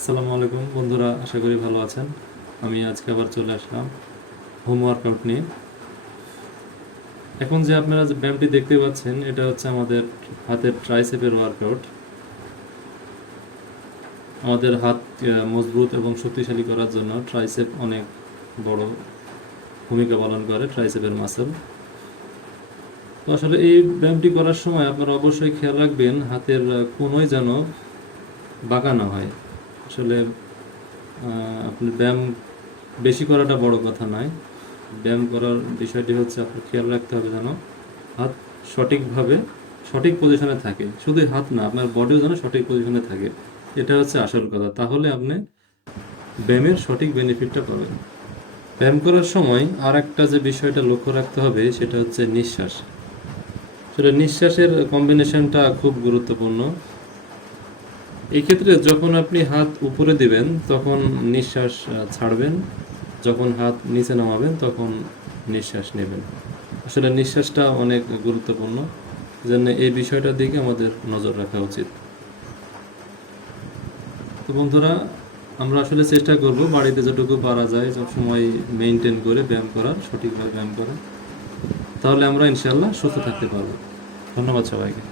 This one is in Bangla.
আসসালামু আলাইকুম বন্ধুরা, আশা করি ভালো আছেন। আমি আজকে আবার চলে আসলাম হোম ওয়ার্কআউট নিয়ে। এখন যে আপনারা যে ব্যায়ামটি দেখতে পাচ্ছেন, এটা হচ্ছে আমাদের হাতের ট্রাইসেপের ওয়ার্কআউট। আমাদের হাত মজবুত এবং শক্তিশালী করার জন্য ট্রাইসেপ অনেক বড় ভূমিকা পালন করে, ট্রাইসেপের মাসেল। তো আসলে এই ব্যায়ামটি করার সময় আপনারা অবশ্যই খেয়াল রাখবেন হাতের কোনোই যেন বাঁকা না হয়। আসলে আপনি ব্যায়াম বেশি করাটা বড় কথা নয়। ব্যায়াম করার বিষয়টি হচ্ছে আপনার খেয়াল রাখতে হবে যেন হাত সঠিকভাবে সঠিক পজিশনে থাকে। শুধু হাত না, আপনার বডিও যেন সঠিক পজিশনে থাকে। এটা হচ্ছে আসল কথা। তাহলে আপনি ব্যায়ামের সঠিক বেনিফিটটা পাবেন। ব্যায়াম করার সময় আর একটা যে বিষয়টা লক্ষ্য রাখতে হবে সেটা হচ্ছে নিঃশ্বাস। আসলে নিঃশ্বাসের কম্বিনেশনটা খুব গুরুত্বপূর্ণ। এই ক্ষেত্রে যখন আপনি হাত উপরে দিবেন তখন নিঃশ্বাস ছাড়বেন, যখন হাত নিচে নামাবেন তখন নিঃশ্বাস নেবেন। আসলে নিঃশ্বাসটা অনেক গুরুত্বপূর্ণ, জন্য এই বিষয়টার দিকে আমাদের নজর রাখা উচিত। তো বন্ধুরা, আমরা আসলে চেষ্টা করব বাড়িতে যতটুকু পারা যায় সবসময় মেনটেন করে ব্যায়াম করার, সঠিকভাবে ব্যায়াম করা। তাহলে আমরা ইনশাআল্লাহ সুস্থ থাকতে পারবো। ধন্যবাদ সবাইকে।